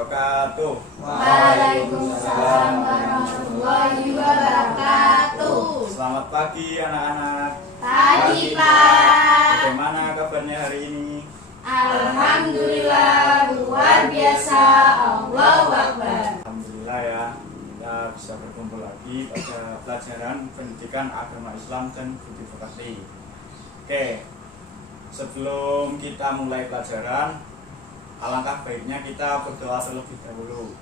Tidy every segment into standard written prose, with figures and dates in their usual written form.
wabarakatuh. Waalaikumsalam warahmatullahi wabarakatuh. Selamat pagi anak-anak. Pagi Pak. Bagaimana kabarnya hari ini? Alhamdulillah luar biasa. Allahu Akbar. Alhamdulillah ya, kita bisa berkumpul lagi pada pelajaran pendidikan agama Islam dan budi pekerti. Oke, sebelum kita mulai pelajaran, alangkah baiknya kita berdoa terlebih dahulu.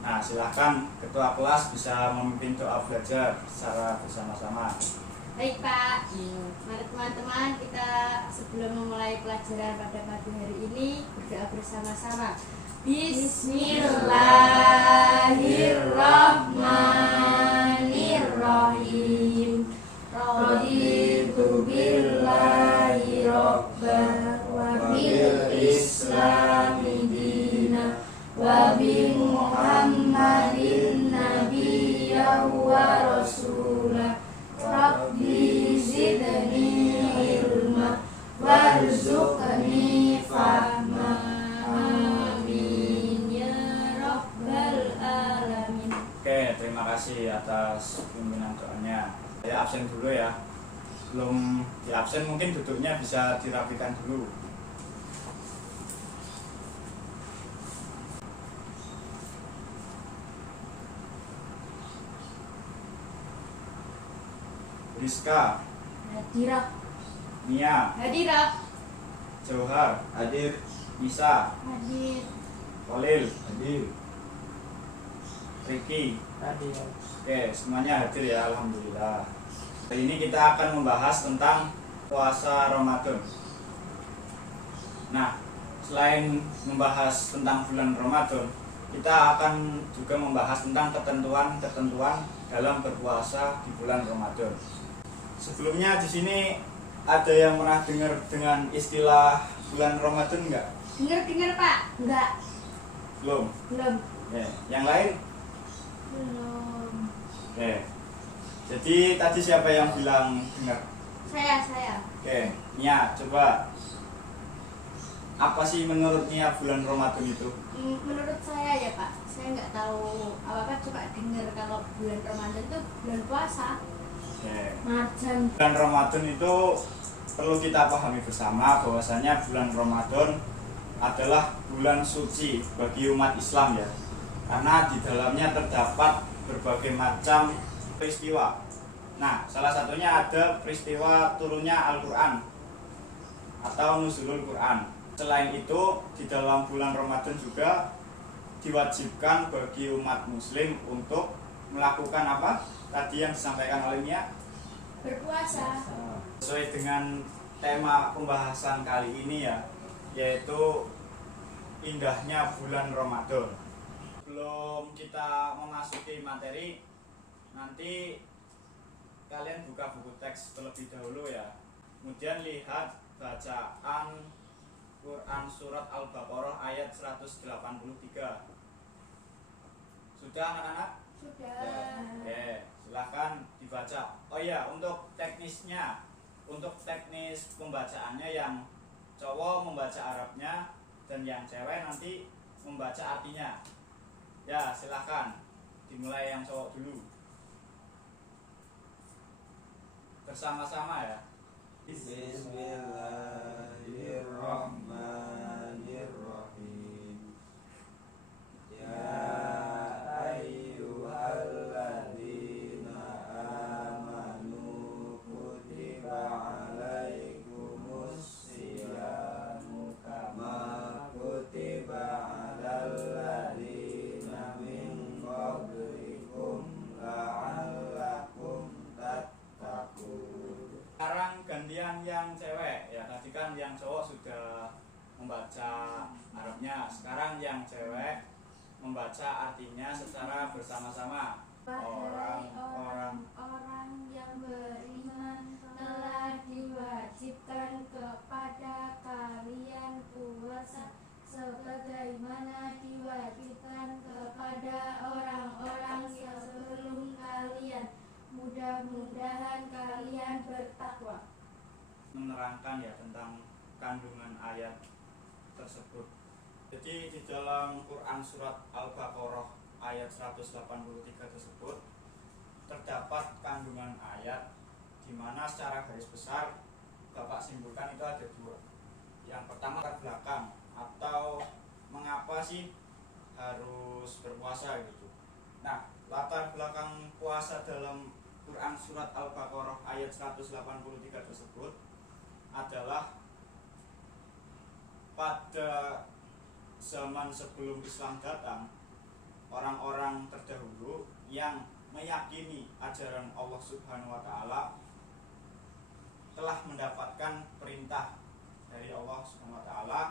Nah, silahkan ketua kelas bisa memimpin doa belajar secara bersama-sama. Baik Pak, mari teman-teman kita sebelum memulai pelajaran pada pagi hari ini berdoa bersama-sama. Bismillahirrahmanirrahim. Raditu billahi robba wa bil islami dina wa bi Muhammadin nabiyya wa rasulah. Rabbi zidni ilma warzuqni fahma. Amin ya rabbal alamin. Oke, terima kasih atas pimpinan doanya. Saya absen dulu ya. Belum di absen, mungkin duduknya bisa dirapikan dulu. Rizka, Hadirah. Nia, Hadirah. Johar, Hadir. Nisa, Hadir. Kolil, Hadir. Riki. Hadir. Oke, semuanya hadir ya, alhamdulillah. Hari ini kita akan membahas tentang puasa Ramadan. Nah, selain membahas tentang bulan Ramadan, kita akan juga membahas tentang ketentuan-ketentuan dalam berpuasa di bulan Ramadan. Sebelumnya di sini ada yang pernah dengar dengan istilah bulan Ramadan enggak? Dengar Pak? Enggak. Belum. Belum. Oke, yang lain? Belum. Oke. Jadi tadi siapa yang bilang dengar? Saya. Oke, Nia, coba. Apa sih menurut Nia bulan Ramadan itu? Menurut saya ya Pak, saya nggak tahu apa-apa, coba dengar kalau bulan Ramadan itu bulan puasa. Oke. Marjan. Bulan Ramadan itu perlu kita pahami bersama bahwasanya bulan Ramadan adalah bulan suci bagi umat Islam ya. Karena di dalamnya terdapat berbagai macam peristiwa. Nah, salah satunya ada peristiwa turunnya Al-Quran atau nuzulul Quran. Selain itu, di dalam bulan Ramadan juga diwajibkan bagi umat muslim untuk melakukan apa? Tadi yang disampaikan oleh Nia, Berpuasa. sesuai dengan tema pembahasan kali ini ya, yaitu indahnya bulan Ramadan. Sebelum kita memasuki materi, nanti kalian buka buku teks terlebih dahulu ya. Kemudian lihat bacaan Quran surat Al-Baqarah ayat 183. Sudah anak-anak? Sudah. Oke, silahkan dibaca. Oh iya, untuk teknisnya, untuk teknis pembacaannya, yang cowok membaca Arabnya dan yang cewek nanti membaca artinya. Ya, silahkan dimulai yang cowok dulu. Bersama-sama ya. Bismillahirrahmanirrahim. Ya ayyuhalladzina amanu kutiba alaikumus siyamu kama kutiba alal ladzina min qablikum la'allakum tattaqun. Sekarang gantian yang cewek ya. Tadi kan yang cowok sudah membaca Arabnya. Sekarang yang cewek membaca artinya secara bersama-sama. Orang yang beriman telah diwajibkan kepada kalian puasa sebagaimana diwajibkan kepada orang-orang yang sebelum kalian. Mudah-mudahan kalian bertakwa. Menerangkan ya tentang kandungan ayat tersebut. Jadi di dalam Quran surat Al-Baqarah ayat 183 tersebut terdapat kandungan ayat di mana secara garis besar Bapak simpulkan itu ada dua. Yang pertama latar belakang atau mengapa sih harus berpuasa gitu. Nah, latar belakang puasa dalam Quran surat Al-Baqarah ayat 183 tersebut adalah pada zaman sebelum Islam datang, orang-orang terdahulu yang meyakini ajaran Allah Subhanahu wa taala telah mendapatkan perintah dari Allah Subhanahu wa taala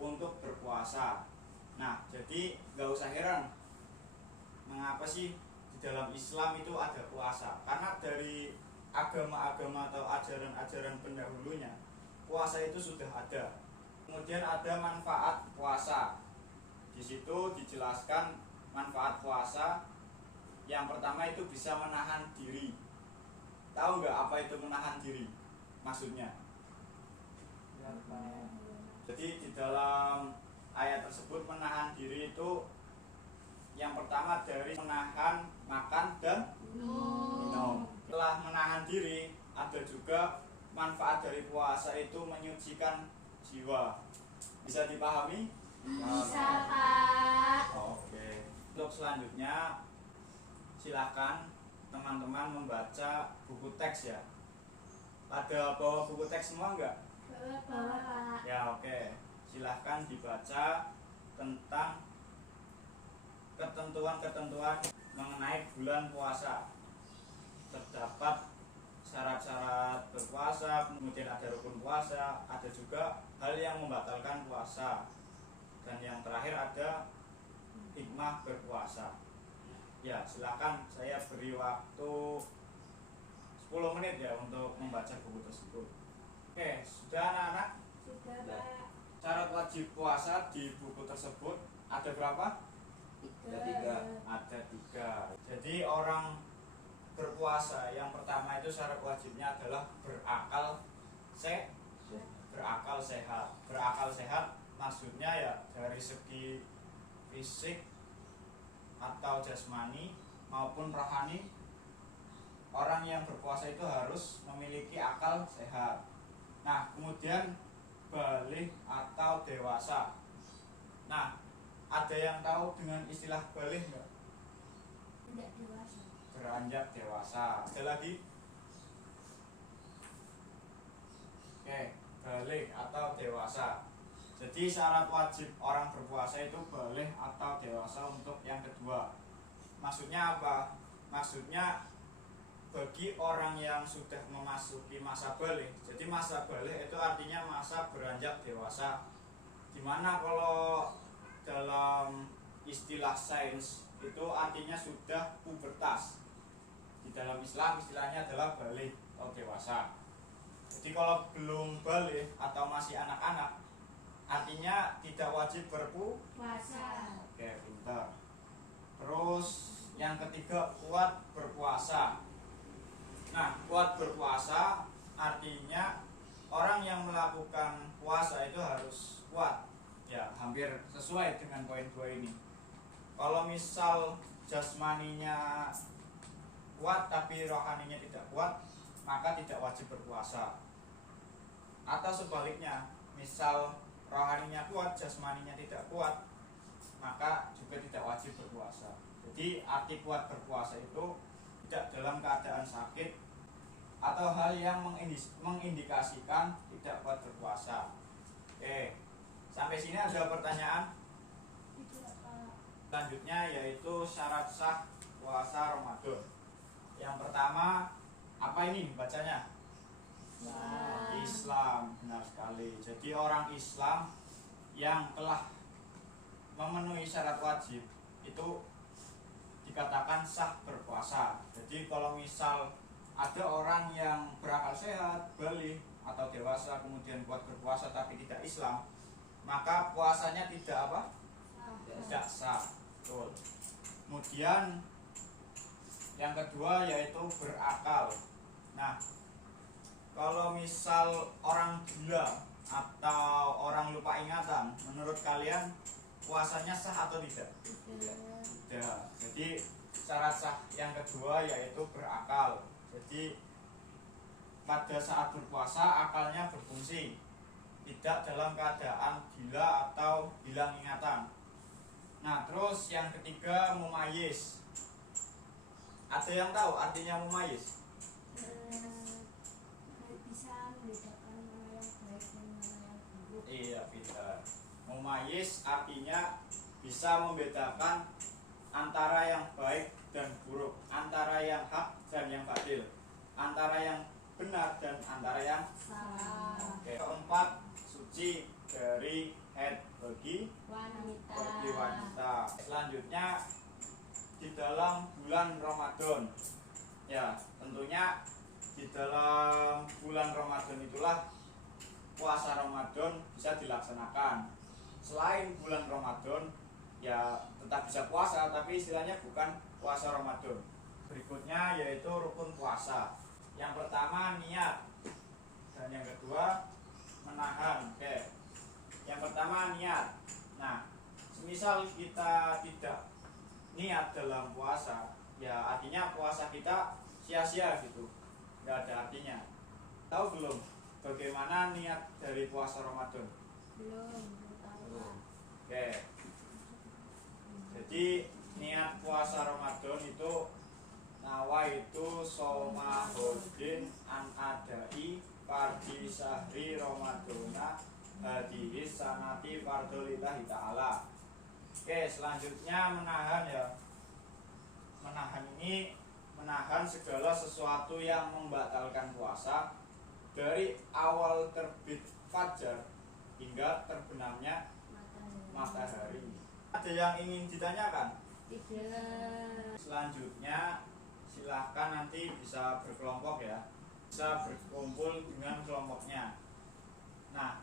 untuk berpuasa. Nah, jadi nggak usah heran mengapa sih di dalam Islam itu ada puasa. Karena dari agama-agama atau ajaran-ajaran pendahulunya, puasa itu sudah ada. Kemudian ada manfaat puasa. Di situ dijelaskan manfaat puasa. Yang pertama itu bisa menahan diri. Tahu nggak apa itu menahan diri? Maksudnya? Jadi di dalam ayat tersebut menahan diri itu yang pertama dari menahan makan dan minum. Setelah menahan diri, ada juga manfaat dari puasa itu menyucikan jiwa. Bisa dipahami? Bisa, Pak. Oke. Untuk selanjutnya silakan teman-teman membaca buku teks ya. Ada bawa buku teks semua enggak? Bawa, Pak. Ya, oke. Silahkan dibaca tentang ketentuan-ketentuan mengenai bulan puasa. Terdapat syarat-syarat berpuasa, kemudian ada rukun puasa, ada juga hal yang membatalkan puasa, dan yang terakhir ada hikmah berpuasa. Ya, silakan saya beri waktu 10 menit ya untuk membaca buku tersebut. Oke, sudah anak-anak? Sudah, Pak. Syarat wajib puasa di buku tersebut ada berapa? Ada tiga. Jadi orang berpuasa yang pertama itu syarat wajibnya adalah berakal sehat. Berakal sehat maksudnya ya dari segi fisik atau jasmani maupun rohani. Orang yang berpuasa itu harus memiliki akal sehat. Nah, kemudian baligh atau dewasa. Nah, ada yang tahu dengan istilah baligh enggak? Tidak dewasa. Beranjak dewasa. Ada lagi? Oke, baligh atau dewasa. Jadi syarat wajib orang berpuasa itu baligh atau dewasa untuk yang kedua. Maksudnya apa? Maksudnya bagi orang yang sudah memasuki masa baligh. Jadi masa baligh itu artinya masa beranjak dewasa. Dimana kalau dalam istilah sains itu artinya sudah pubertas. Di dalam Islam istilahnya adalah baligh atau dewasa. Jadi kalau belum baligh atau masih anak-anak, artinya tidak wajib Puasa. Oke, pintar. Terus yang ketiga kuat berpuasa. Nah, kuat berpuasa artinya orang yang melakukan puasa itu harus kuat. Ya, hampir sesuai dengan poin 2 ini. Kalau misal jasmaninya kuat tapi rohaninya tidak kuat, maka tidak wajib berpuasa. Atau sebaliknya, misal rohaninya kuat, jasmaninya tidak kuat, maka juga tidak wajib berpuasa. Jadi arti kuat berpuasa itu tidak dalam keadaan sakit atau hal yang mengindikasikan tidak kuat berpuasa. Oke, sampai sini ada pertanyaan? Tidak, Pak. Selanjutnya yaitu syarat sah puasa Ramadan. Yang pertama, apa ini bacanya? Islam, benar sekali. Jadi orang Islam yang telah memenuhi syarat wajib itu dikatakan sah berpuasa. Jadi kalau misal ada orang yang berakal sehat, baligh atau dewasa kemudian kuat berpuasa tapi tidak Islam, maka puasanya tidak apa? Tidak sah. Betul. Kemudian yang kedua yaitu berakal. Nah, kalau misal orang gila atau orang lupa ingatan, menurut kalian puasanya sah atau tidak? Tidak. Jadi syarat sah yang kedua yaitu berakal. Jadi pada saat berpuasa akalnya berfungsi, tidak dalam keadaan gila atau hilang ingatan. Nah, terus yang ketiga mumayyiz. Ada yang tahu artinya mumayyiz? Bisa membedakan mana yang baik dan mana yang buruk. Iya, bisa. Mumayyiz artinya bisa membedakan antara yang baik dan buruk, antara yang hak dan yang batil, antara yang benar dan antara yang Salah. keempat, suci dari haid bagi wanita. Selanjutnya di dalam bulan Ramadan. Ya, tentunya di dalam bulan Ramadan itulah puasa Ramadan bisa dilaksanakan. Selain bulan Ramadan, ya tetap bisa puasa, tapi istilahnya bukan puasa Ramadan. Berikutnya yaitu rukun puasa. Yang pertama niat, dan yang kedua menahan. Oke. Yang pertama niat. Nah, semisal kita tidak niat dalam puasa, ya artinya puasa kita sia-sia gitu, nggak ada artinya. Tahu belum bagaimana niat dari puasa Ramadan? Belum tahu. Oke. Jadi niat puasa Ramadan itu nawaitu soma hodin an adai fardi sahri Ramadana hadihi sanati fardolillahi ta'ala. Oke, selanjutnya menahan ya. Menahan ini menahan segala sesuatu yang membatalkan puasa dari awal terbit fajar hingga terbenamnya matahari. Ada yang ingin ditanyakan? Tidak. Selanjutnya silahkan nanti bisa berkelompok ya, bisa berkumpul dengan kelompoknya. Nah,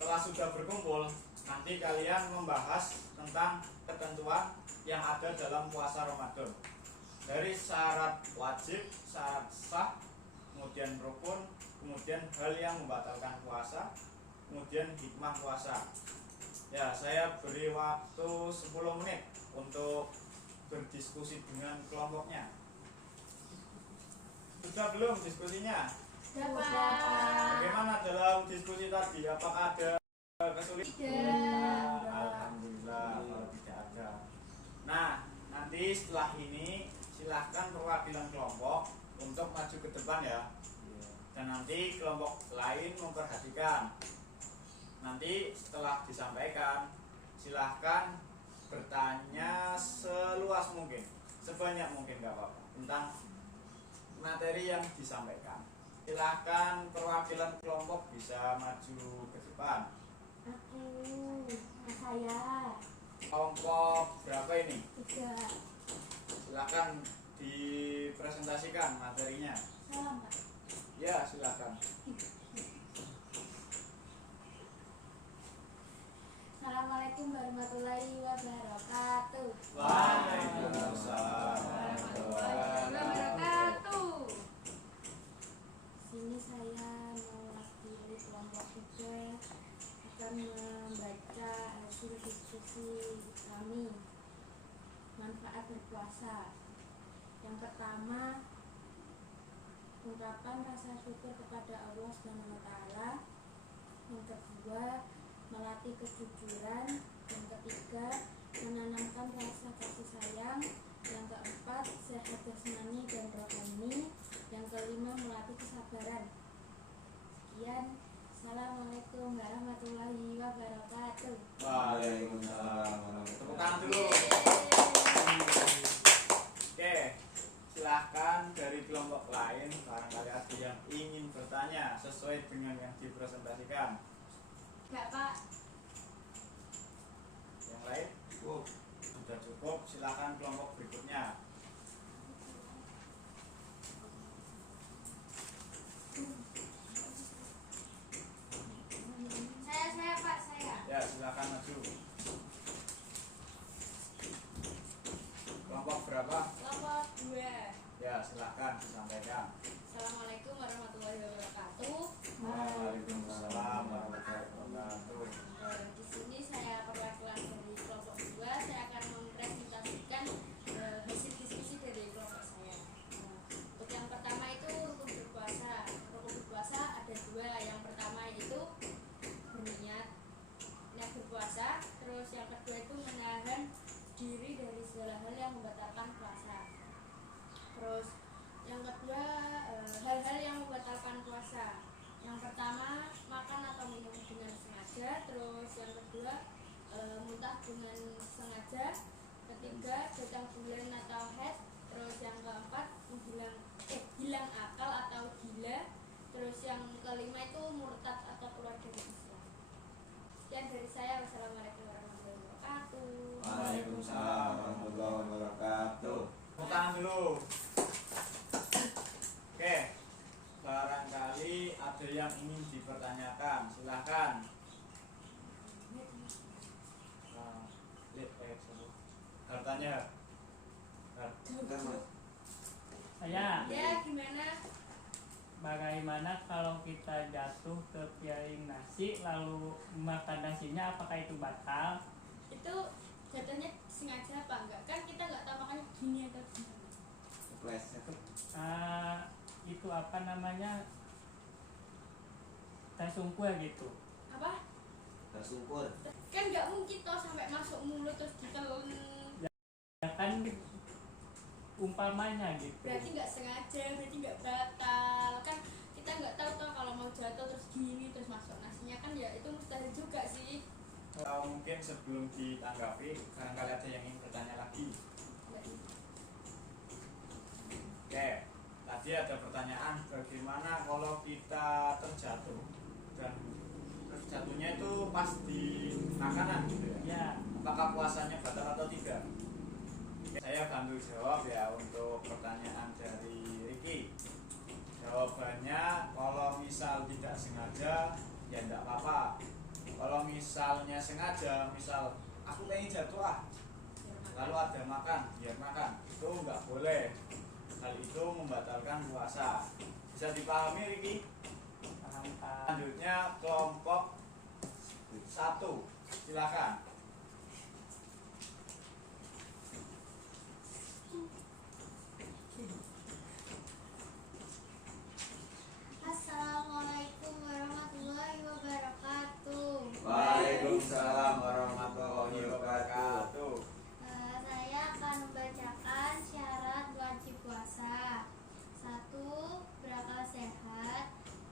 setelah sudah berkumpul, nanti kalian membahas tentang ketentuan yang ada dalam puasa Ramadan, dari syarat wajib, syarat sah, kemudian rukun, kemudian hal yang membatalkan puasa, kemudian hikmah puasa. Ya, saya beri waktu 10 menit untuk berdiskusi dengan kelompoknya. Sudah belum diskusinya? Dapat. Bagaimana dalam diskusi tadi? Apakah ada kesulitan? Tidak. Alhamdulillah kalau tidak ada. Nah, nanti setelah ini silahkan perwakilan kelompok untuk maju ke depan ya. Dan nanti kelompok lain memperhatikan. Nanti setelah disampaikan, silahkan bertanya seluas mungkin, sebanyak mungkin nggak apa-apa tentang materi yang disampaikan. Silahkan perwakilan kelompok bisa maju ke depan. Aku, saya. Kelompok berapa ini? 3. Silahkan dipresentasikan materinya. Salam, Pak. Ya, silahkan. Assalamualaikum warahmatullahi wabarakatuh. Waalaikumsalam warahmatullahi wabarakatuh. Sini saya mewakili kelompok 3 akan membaca hasil diskusi kami manfaat berpuasa. Yang pertama, ungkapan rasa syukur kepada Allah Subhanahu wa taala. Yang kedua, melatih kejujuran. Yang ketiga, menanamkan rasa kasih sayang. Yang keempat, sehat jasmani dan rohani. Yang kelima, melatih kesabaran. Sekian. Assalamualaikum warahmatullahi wabarakatuh. Waalaikumsalam. Tepuk tangan dulu. Oke, silahkan dari kelompok lain barangkali ada yang ingin bertanya sesuai dengan yang dipresentasikan. Enggak, Pak. Yang lain? Cukup. Sudah cukup, silahkan kelompok berikutnya. Saya Pak, saya. Ya, silahkan maju. Kelompok berapa? Kelompok 2. Ya, silahkan disampaikan. Assalamualaikum warahmatullahi wabarakatuh. Waalaikumsalam. dengan sengaja, ketiga datang bulan atau haid, terus yang keempat hilang akal atau gila, terus yang kelima itu murtad atau keluar dari Islam. Sekian dari saya. Wassalamualaikum warahmatullahi wabarakatuh. Waalaikumsalam warahmatullahi wabarakatuh. Tepuk tangan dulu. Oke, barangkali ada yang ingin dipertanyakan, silahkan. Hartanya. Saya, Ya, gimana? bagaimana kalau kita jatuh ke piring nasi lalu makan nasinya, apakah itu batal? Itu jatuhnya sengaja apa enggak? Kan kita nggak tahu makannya gini atau gimana. Itu apa namanya, tersungkur gitu. Apa? Tersungkur. Kan nggak mungkin toh sampai masuk mulut terus ditelan. Ya kan umpamanya gitu. Berarti nggak sengaja, berarti nggak batal. Kan kita nggak tahu toh kalau mau jatuh terus gini terus masuk nasinya, kan ya itu mustahil juga sih. Mungkin sebelum ditanggapi, barangkali ada yang ingin bertanya lagi. Oke, tadi ada pertanyaan bagaimana kalau kita terjatuh dan terjatuhnya itu pas di makanan gitu ya? Ya, Apakah puasanya batal atau tidak? Saya bantu jawab ya untuk pertanyaan dari Ricky. Jawabannya kalau misal tidak sengaja ya tidak apa-apa. Kalau misalnya sengaja, misal aku pengen jatuh lalu ada makan, biar makan, itu nggak boleh. Hal itu membatalkan puasa. Bisa dipahami Ricky? paham. Selanjutnya kelompok 1, silakan. Assalamualaikum warahmatullahi wabarakatuh. Waalaikumsalam warahmatullahi wabarakatuh. Saya akan membacakan syarat wajib puasa. 1. Berakal sehat.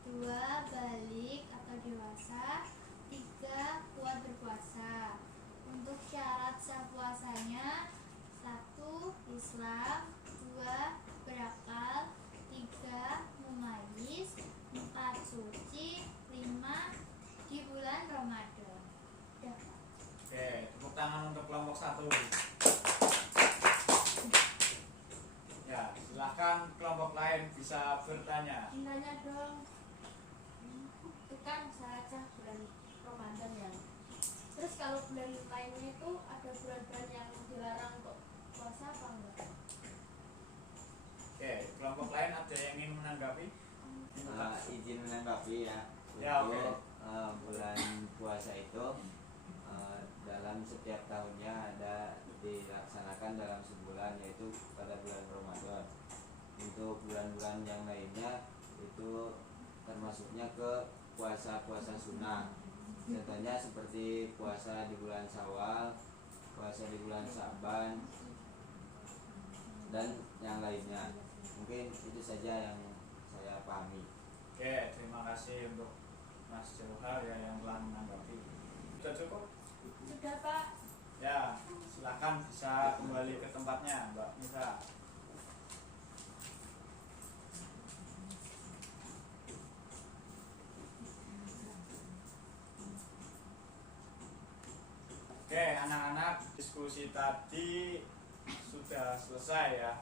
2. Balik atau dewasa. 3. Kuat berpuasa. Untuk syarat sah puasanya: 1. Islam. 2. Berakal. 3. Mumayyiz. 4. Suci. 5. Di bulan Ramadan. Oke, tepuk tangan untuk kelompok 1. Ya, silahkan kelompok lain bisa bertanya. Nanya dong. Itu kan saja bulan Ramadan ya. Terus kalau bulan lainnya itu ada bulan-bulan yang dilarang untuk puasa apa enggak? Oke, kelompok lain ada yang ingin menanggapi? Izin menanggapi ya. Ya, oke. Untuk bulan puasa itu dalam setiap tahunnya ada dilaksanakan dalam sebulan, yaitu pada bulan Ramadan. Untuk bulan-bulan yang lainnya itu termasuknya ke puasa-puasa sunnah. Contohnya seperti puasa di bulan Syawal, puasa di bulan Sa'ban, dan yang lainnya. Mungkin itu saja yang saya pahami. Oke, terima kasih untuk Mas Johar ya yang telah menanggapi. Sudah cukup? Sudah, Pak. Ya, silakan bisa kembali ke tempatnya, Mbak Nisa. Oke, anak-anak, diskusi tadi sudah selesai ya.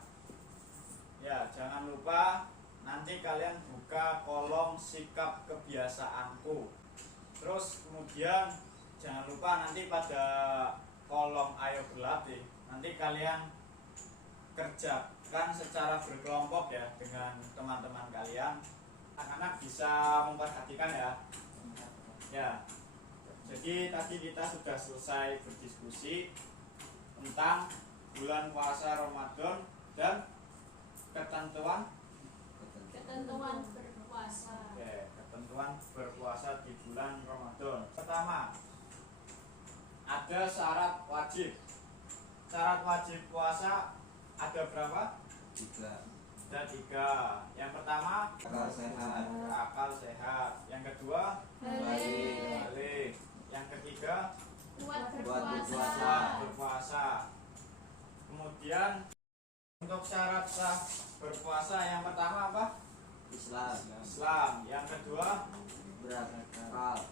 Ya, jangan lupa nanti kalian buka kolom sikap kebiasaanku. Terus kemudian jangan lupa nanti pada kolom ayo berlatih, nanti kalian kerjakan secara berkelompok ya dengan teman-teman kalian. Anak-anak bisa memperhatikan ya. Ya. Jadi tadi kita sudah selesai berdiskusi tentang bulan puasa Ramadan dan ketentuan berpuasa. Oke, ketentuan berpuasa di bulan Ramadan. Pertama, ada syarat wajib. Syarat wajib puasa ada berapa? 3. Ada 3. Yang pertama, Akal sehat. akal sehat. Yang kedua, Balik. balik. Yang ketiga, Kuat berpuasa. Kemudian untuk syarat sah berpuasa yang pertama apa? Islam. Yang kedua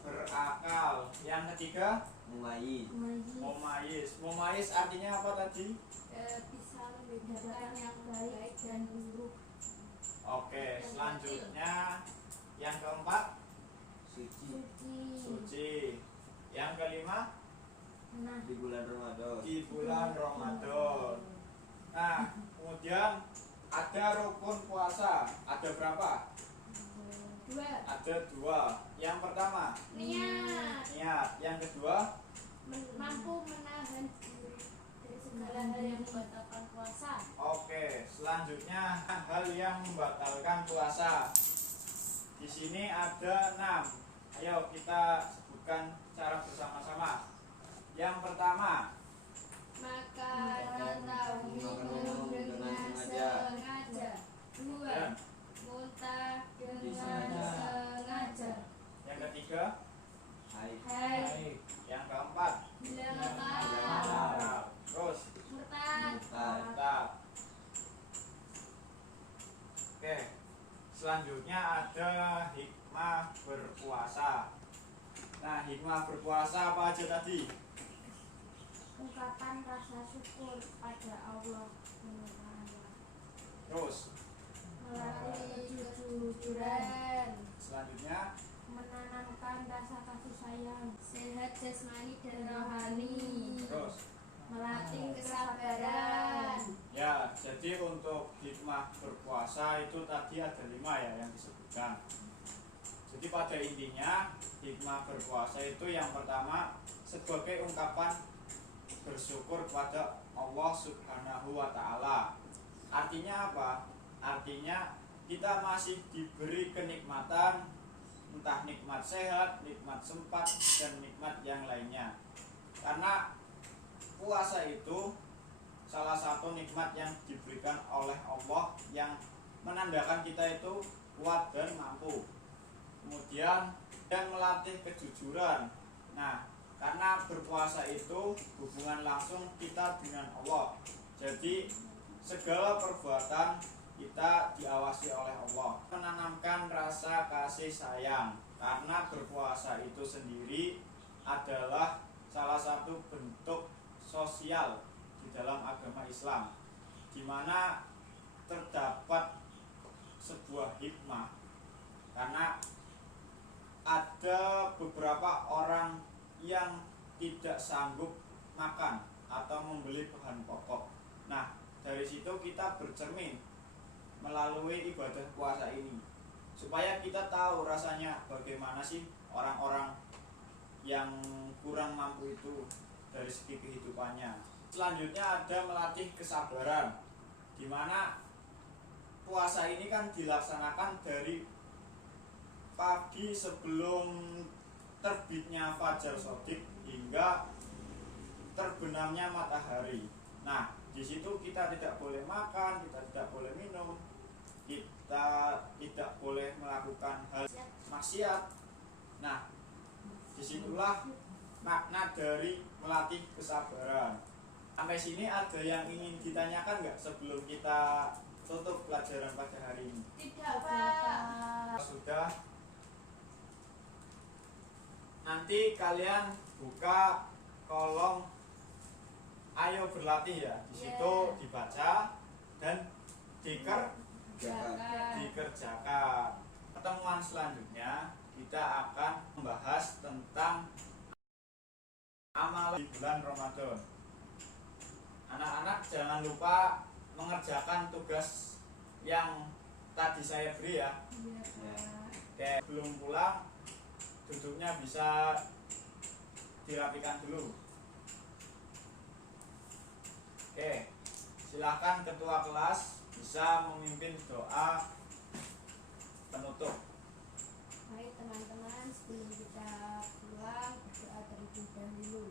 berakal. Yang ketiga mumayyiz. Artinya apa tadi? Bisa membedakan yang baik dan buruk. Oke, selanjutnya yang keempat suci. Yang kelima di bulan Ramadan. Nah, kemudian ada rukun puasa. Ada berapa? Ada 2. Yang pertama niat. Yang kedua Mampu menahan diri dari segala hal yang membatalkan puasa. Oke, selanjutnya hal yang membatalkan puasa. Di sini ada 6. Ayo kita sebutkan secara bersama-sama. Yang pertama, Makan atau minum dengan sengaja. 2. Muntah dengan sengaja. yang ketiga, Haid. yang keempat, Bilangan. terus Murtad. murtad. Oke, selanjutnya ada hikmah berpuasa. Nah, hikmah berpuasa apa aja tadi? Ungkapan rasa syukur pada Allah. Terus Melalui jujur-jujuran. selanjutnya Menanamkan rasa kasih sayang. Sehat jasmani dan rohani. terus Melatih kesabaran. ya, jadi untuk hikmah berpuasa itu tadi ada 5 ya yang disebutkan. Jadi pada intinya hikmah berpuasa itu yang pertama sebagai ungkapan bersyukur kepada Allah Subhanahu wa Ta'ala. Artinya apa? Artinya kita masih diberi kenikmatan, entah nikmat sehat, nikmat sempat, dan nikmat yang lainnya. Karena puasa itu salah satu nikmat yang diberikan oleh Allah yang menandakan kita itu kuat dan mampu. Kemudian dan melatih kejujuran. Nah, karena berpuasa itu hubungan langsung kita dengan Allah. Jadi segala perbuatan kita diawasi oleh Allah. Menanamkan rasa kasih sayang. Karena berpuasa itu sendiri adalah salah satu bentuk sosial di dalam agama Islam, di mana terdapat sebuah hikmah. Karena ada beberapa orang yang tidak sanggup makan atau membeli bahan pokok. Nah, dari situ kita bercermin melalui ibadah puasa ini, supaya kita tahu rasanya bagaimana sih orang-orang yang kurang mampu itu dari segi kehidupannya. Selanjutnya ada melatih kesabaran, di mana puasa ini kan dilaksanakan dari pagi sebelum terbitnya fajar shadiq hingga terbenamnya matahari. Nah, di situ kita tidak boleh makan, kita tidak boleh minum, kita tidak boleh melakukan hal maksiat. Nah, disitulah makna dari melatih kesabaran. Sampai sini ada yang ingin ditanyakan nggak sebelum kita tutup pelajaran pada hari ini? Tidak, Pak. Sudah. Nanti kalian buka kolom ayo berlatih ya. Di situ dibaca dan dikerjakan. Pertemuan selanjutnya kita akan membahas tentang amal di bulan Ramadan. Anak-anak jangan lupa mengerjakan tugas yang tadi saya beri ya. Oke, belum pulang duduknya bisa dirapikan dulu. Oke, silakan ketua kelas bisa memimpin doa penutup. Baik teman-teman, sebelum kita pulang berdoa terlebih dahulu.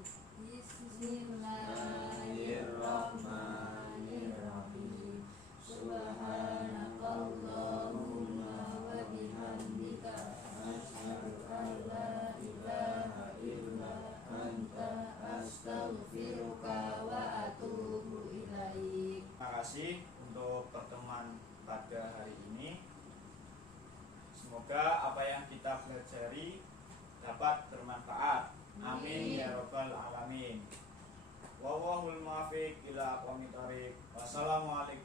Bismillahirrahmanirrahim. Subhanakallahumma wa bihamdika asyhadu an la ilaha illa anta astaghfiruka Semoga apa yang kita pelajari dapat bermanfaat. Amin ya robbal alamin. Wallahul muwaffiq ila aqwamit thoriq. Wassalamualaikum